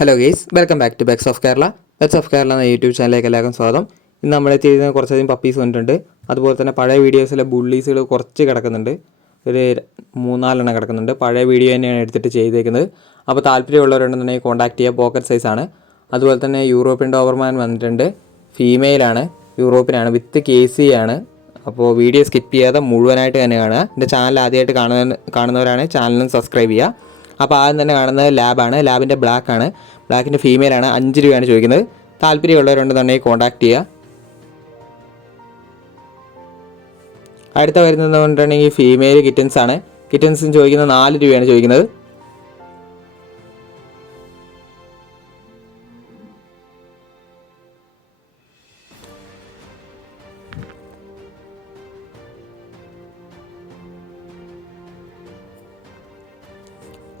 Hello guys, welcome back to Becks of Kerala. Becks of Kerala എന്ന YouTube ചാനലിലേക്ക് എല്ലാവർക്കും സ്വാഗതം. ഇന്ന് നമ്മളെത്തിയിരുന്ന കുറച്ചധികം പപ്പീസ് വന്നിട്ടുണ്ട്. അതുപോലെ തന്നെ പഴയ വീഡിയോസിലെ ബുള്ളീസുകൾ കുറച്ച് കിടക്കുന്നുണ്ട്, ഒരു 3-4 കിടക്കുന്നുണ്ട്. പഴയ വീഡിയോ തന്നെയാണ് എടുത്തിട്ട് ചെയ്തേക്കുന്നത്. അപ്പോൾ താല്പര്യമുള്ളവരുണ്ടെന്നുണ്ടെങ്കിൽ കോൺടാക്ട് ചെയ്യുക. പോക്കറ്റ് സൈസാണ്. അതുപോലെ തന്നെ യൂറോപ്യൻ ഡോബർമാൻ വന്നിട്ടുണ്ട്. ഫീമെയിലാണ്, യൂറോപ്പിനാണ്, വിത്ത് KC ആണ്. അപ്പോൾ വീഡിയോ സ്കിപ്പ് ചെയ്യാതെ മുഴുവനായിട്ട് തന്നെ കാണുക. എൻ്റെ ചാനൽ ആദ്യമായിട്ട് കാണുന്നവരാണ് ചാനലിന് സബ്സ്ക്രൈബ് ചെയ്യുക. അപ്പോൾ ആദ്യം തന്നെ കാണുന്നത് ലാബാണ്. ലാബിൻ്റെ ബ്ലാക്കാണ്. ബ്ലാക്കിൻ്റെ ഫീമെയിലാണ്. 5 രൂപയാണ് ചോദിക്കുന്നത്. താല്പര്യമുള്ളവരുണ്ടെന്നുണ്ടെങ്കിൽ കോൺടാക്ട് ചെയ്യുക. അടുത്ത വരുന്നത് കൊണ്ടുണ്ടെങ്കിൽ ഫീമെയിൽ കിറ്റൻസ് ആണ്. കിറ്റൻസും ചോദിക്കുന്നത് 4 രൂപയാണ് ചോദിക്കുന്നത്.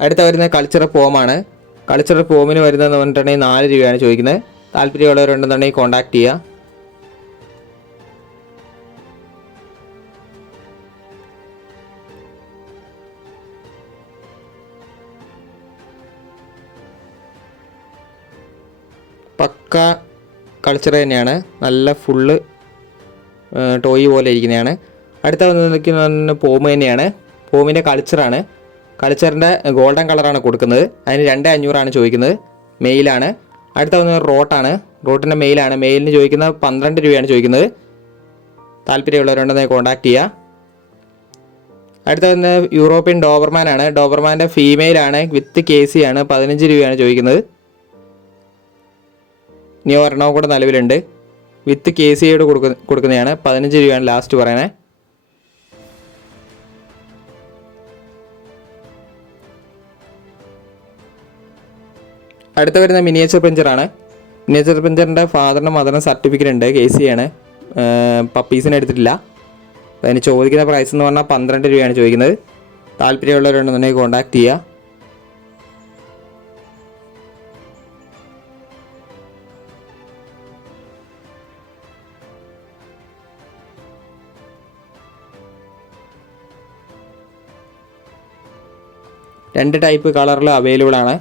അടുത്ത വരുന്നത് കൾച്ചറൽ പോമാണ്. കൾച്ചറൽ പോമിന് വരുന്നതെന്ന് പറഞ്ഞിട്ടുണ്ടെങ്കിൽ 4 രൂപയാണ് ചോദിക്കുന്നത്. താല്പര്യമുള്ളവരുണ്ടെന്നുണ്ടെങ്കിൽ കോൺടാക്ട് ചെയ്യുക. പക്ക കൾച്ചർ തന്നെയാണ്, നല്ല ഫുള്ള് ടോയ് പോലെ ഇരിക്കുന്നതാണ്. അടുത്ത വന്നിരിക്കുന്ന പോമ് തന്നെയാണ്. പോമിൻ്റെ കൾച്ചറാണ്. കൾച്ചറിൻ്റെ ഗോൾഡൻ കളറാണ് കൊടുക്കുന്നത്. അതിന് 2,500 ചോദിക്കുന്നത്. മെയിലാണ്. അടുത്ത വന്നത് റോട്ടാണ്. റോട്ടിൻ്റെ മെയിലാണ്. മെയിലിന് ചോദിക്കുന്നത് 12 രൂപയാണ് ചോദിക്കുന്നത്. താല്പര്യമുള്ളവരുണ്ടെന്ന് കോൺടാക്ട് ചെയ്യുക. അടുത്ത വന്നത് യൂറോപ്യൻ ഡോബർമാനാണ്. ഡോബർമാൻ്റെ ഫീമെയിലാണ്, വിത്ത് KC ആണ്. 15 രൂപയാണ് ചോദിക്കുന്നത്. ഇനി ഒരെണ്ണം കൂടെ നിലവിലുണ്ട്, വിത്ത് KCയോട് കൊടുക്കുന്നതാണ്. 15 രൂപയാണ് ലാസ്റ്റ് പറയണേ. അടുത്ത വരുന്ന മിനിയേച്ചർ പെഞ്ചറാണ്. മിനിയേച്ചർ പെഞ്ചറിൻ്റെ ഫാദറിനും മദറിനും സർട്ടിഫിക്കറ്റ് ഉണ്ട്. KC ആണ്. പപ്പീസിനെ എടുത്തിട്ടില്ല. അതിന് ചോദിക്കുന്ന പ്രൈസ് എന്ന് പറഞ്ഞാൽ 12 രൂപയാണ് ചോദിക്കുന്നത്. താല്പര്യമുള്ളവരുണ്ടെന്നുണ്ടെങ്കിൽ കോൺടാക്ട് ചെയ്യുക. രണ്ട് ടൈപ്പ് കളറിൽ അവൈലബിൾ ആണ്.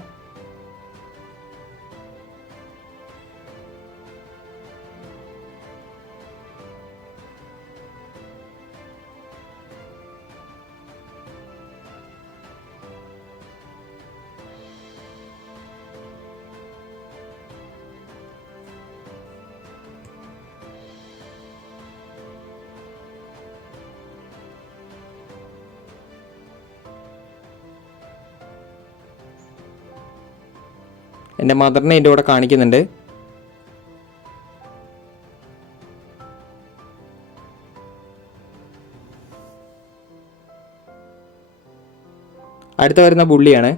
എൻ്റെ മദറിനെ എൻ്റെ കൂടെ കാണിക്കുന്നുണ്ട്. അടുത്ത വരുന്ന ബുള്ളിയാണ്.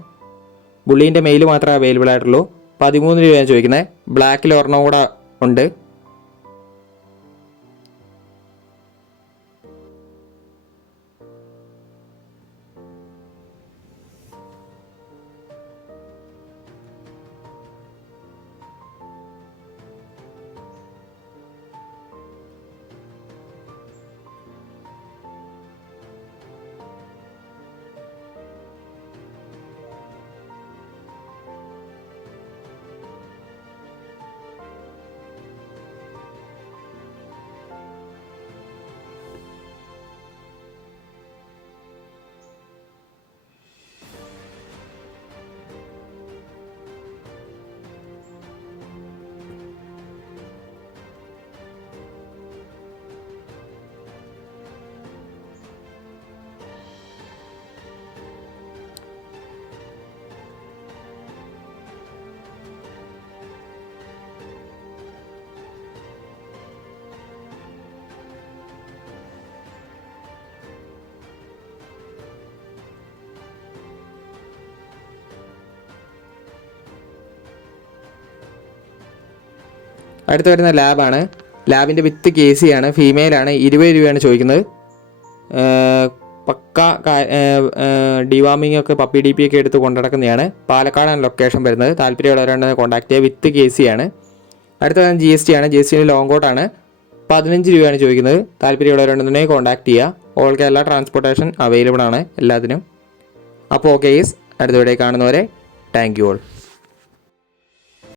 ബുള്ളീൻ്റെ മെയിൽ മാത്രമേ അവൈലബിൾ ആയിട്ടുള്ളൂ. 13 രൂപയാണ് ചോദിക്കുന്നത്. ബ്ലാക്കിൽ ഒരെണ്ണം കൂടെ ഉണ്ട്. അടുത്ത് വരുന്ന ലാബാണ്. ലാബിൻ്റെ വിത്ത് KC ആണ്. ഫീമെയിലാണ്. 20 രൂപയാണ് ചോദിക്കുന്നത്. പക്ക ഡിവാമിംഗ് ഒക്കെ പപ്പി DP ഒക്കെ എടുത്ത് കൊണ്ടുനടക്കുന്നതാണ്. പാലക്കാടാണ് ലൊക്കേഷൻ വരുന്നത്. താല്പര്യമുള്ളവരുണ്ടെങ്കിൽ കോൺടാക്ട് ചെയ്യുക. വിത്ത് KC ആണ്. അടുത്ത വരുന്ന GST ആണ്. GST long കോട്ടാണ്. 15 രൂപയാണ് ചോദിക്കുന്നത്. താല്പര്യമുള്ളവരുണ്ടെന്നുണ്ടെങ്കിൽ കോൺടാക്ട് ചെയ്യുക. ഓൾ കേരള ട്രാൻസ്പോർട്ടേഷൻ അവൈലബിൾ ആണ് എല്ലാത്തിനും. അപ്പോൾ ഓക്കെ ഗൈസ്, അടുത്ത വീഡിയോ കാണുന്നവരെ താങ്ക് യു ഓൾ.